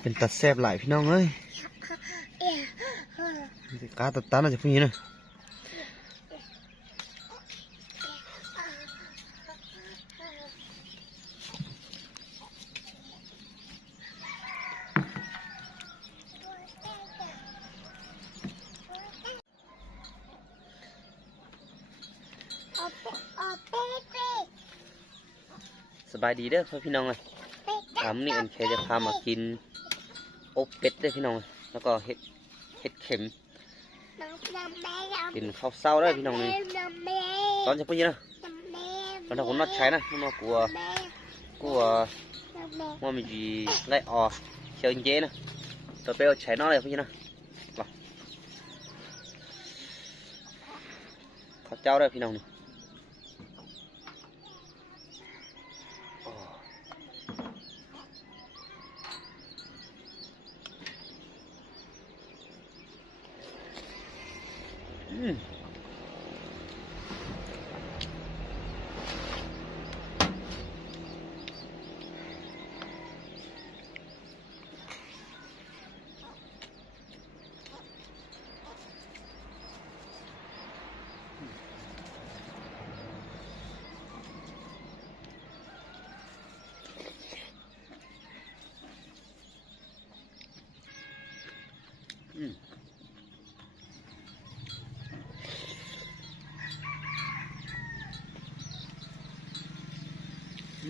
เป็นตัดแซบหลายพี่น้องเอ้ยกาตัดตาน่าจะพูดอย่างนี้นะสบายดีเด้อพี่น้องเลยถานี่อ็นเคจะพามากิน อบเป็ดเด้อพี่น้องเอ้ยแล้วก็เห็ดเห็ดเข็มกินข้าวเศร้าเด้อพี่น้องนี่ตอนจะพูดอย่างนี้นะตอนถ้าคนนัดใช้นะมันมากลัวกลัวว่ามี gì lại ò chờ anh chế nè tôi bây giờ chạy nó này พูดอย่างนี้นะ vào ข้าวเจ้าเด้อพี่น้องนี่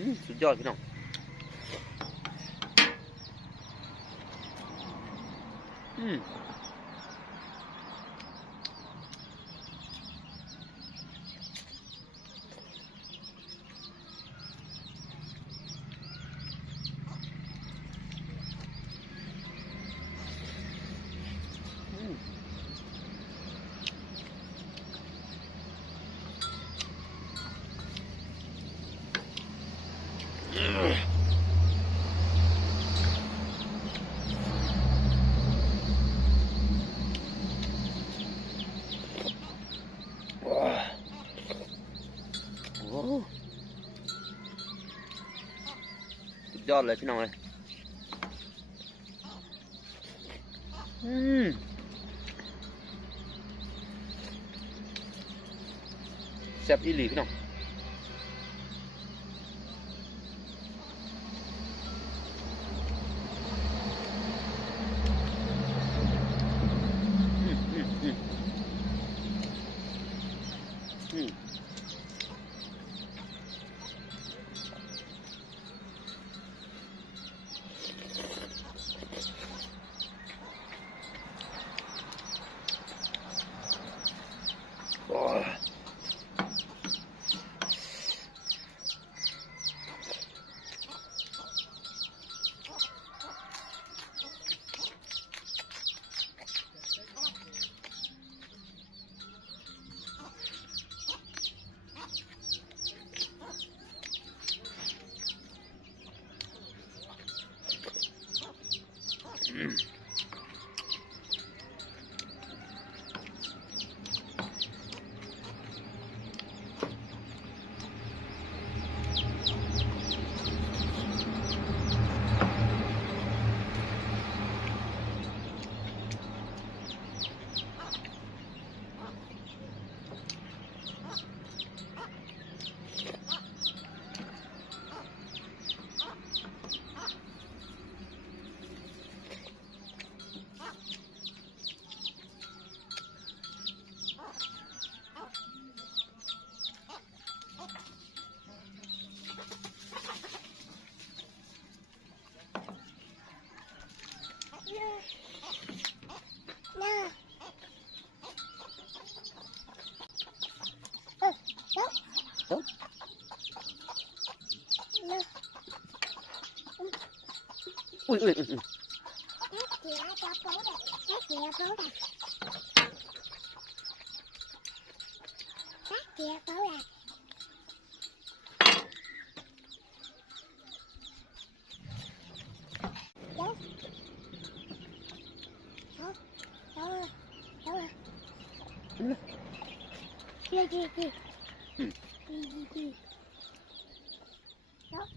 อืมสุดยอดพี่น้องอืม สุดยอดเลยพี่น้องเลยอืมแซ่บอีหลีพี่น้อง 嗯嗯嗯嗯。嗯。嗯。嗯。嗯。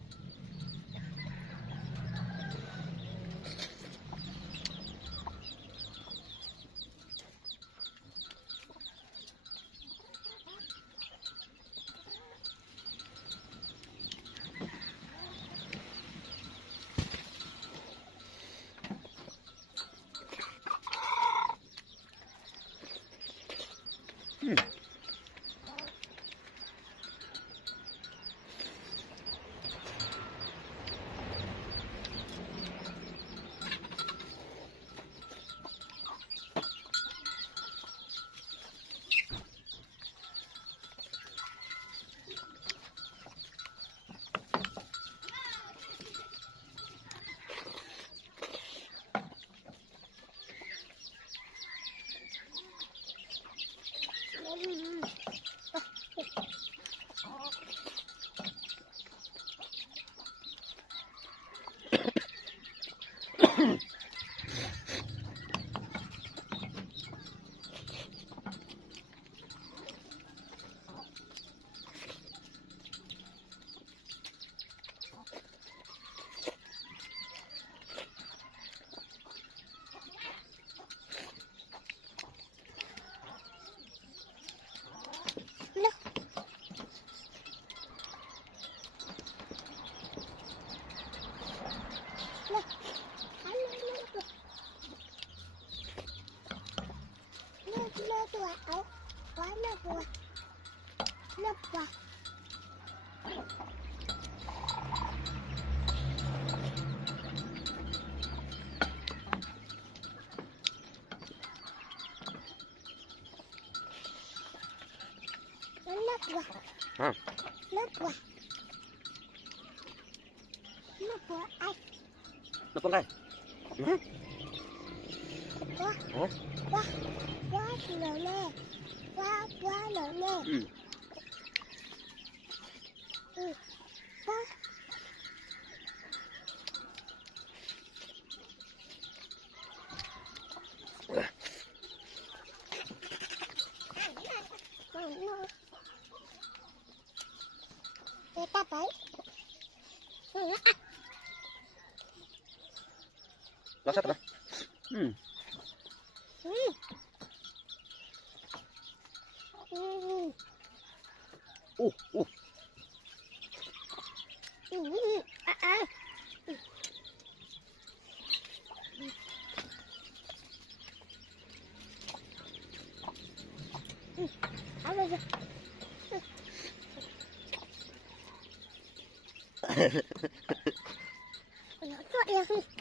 Hả? lớp quả lớp quả ai? Nó con đây quá. Ủa? quá. Quá lớn nè quá quá lớn nè 社会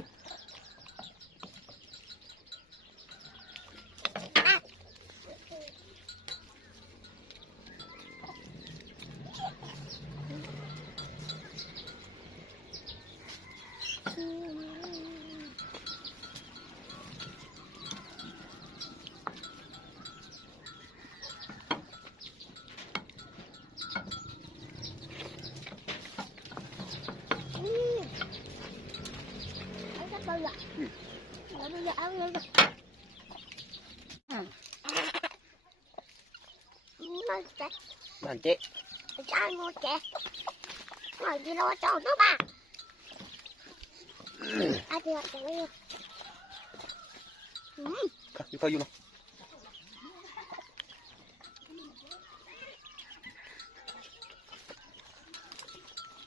bạn chế chạy ngồi chạy. Ngồi đi lo cho nó bà. À thì họ chạy đi. Ừ. đi coi vô nó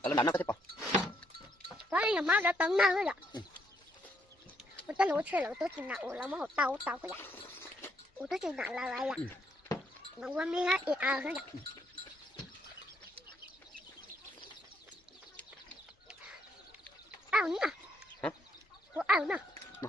ở lên đám nó có tiếp không Cái nhà má đã tận nơi rồi. Mình tới lũ chơi lũ tới chừng nào là mới hột tàu tàu cái vậy. Ủa tới chừng nào là lại vậy. Mà quên đi hết thì à hết vậy. Ao nữa. Hả? Ủa ao nữa. Nè.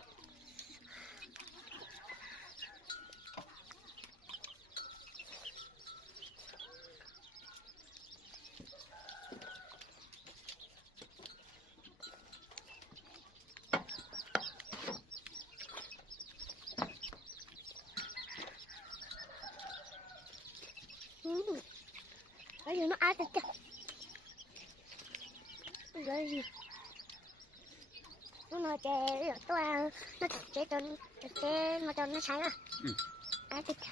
Ừ. Cái gì nó ai thật chứ. Cái gì. Nó nói chè rồi tôi ăn nó chè cho chè mà cho nó sáng. Ai thật chứ.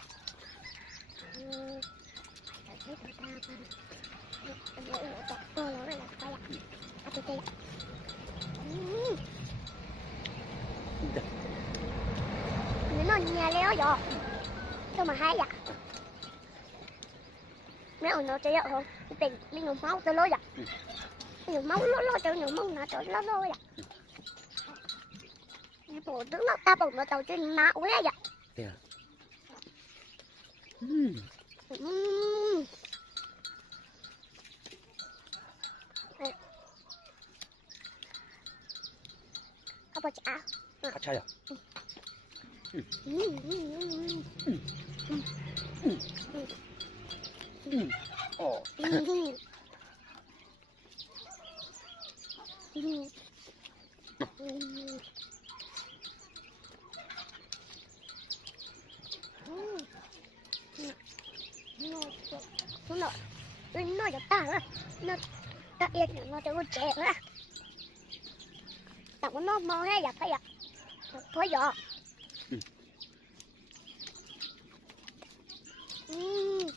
Phải thấy tụi ta mà. Nó phải à. Ai thật. Ừ. Nó nhà leo rồi. Sao mà hay vậy? Ông nó chơi không tình đi ngủ máu tôi lôi vậy. Ngủ máu lôi lôi chơi ngủ máu nó chơi lôi lôi vậy. Cái bộ tướng nó ta bộ nó tàu trên má quá vậy. Kìa ừ. Ừm. Đây. Có bao chả khát chay à Ừm, ừm, ừm, ừ. Ồ ừm. Ừm. Nó nó nó ta á nó ta yên nó cho trẻ á tao có nó mò hay giặt hay giặt thôi Ừ.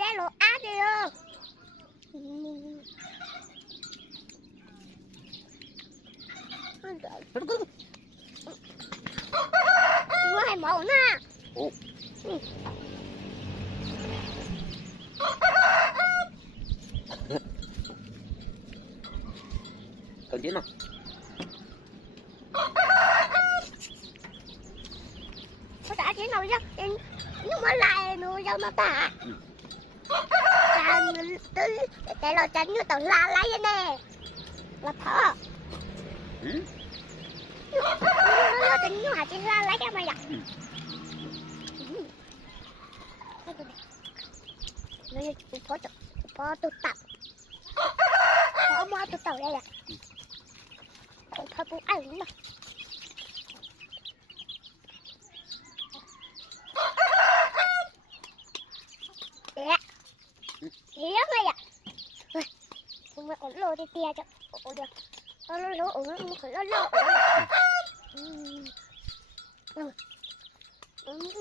Ừ. cháu là á trẻ là á đi ơ Ngoài mẫu nè ồ cần chiến nào Có đã chỉ nào chứ Nhưng mà lại nuôi cho nó ta Ừ. Chà tư Để lo tránh như tao la lấy vậy nè Là thở ừ như hả chỉ la lấy cái mà vậy Ừ. Như chú phó tập phó tu tập phó mua tu tập đây là phó tu ăn mà Dạ. Dạ mày ạ. Không phải ổn lô đi tia cho. Ổn được. Lô lô lô ổn lô ổn lô lô ổn. Ừ. 嗯嗯嗯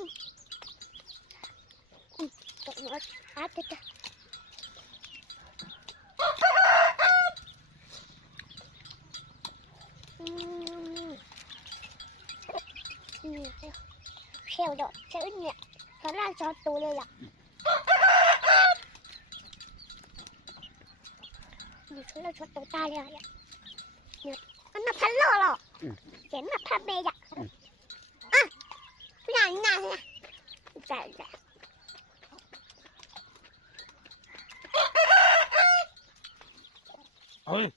嗯怎么啊对对你还有还有的还有你和辣椒都那样你除了穿多大量呀你那太热了嗯，人那他没呀，嗯，啊，那那那，在在， ôi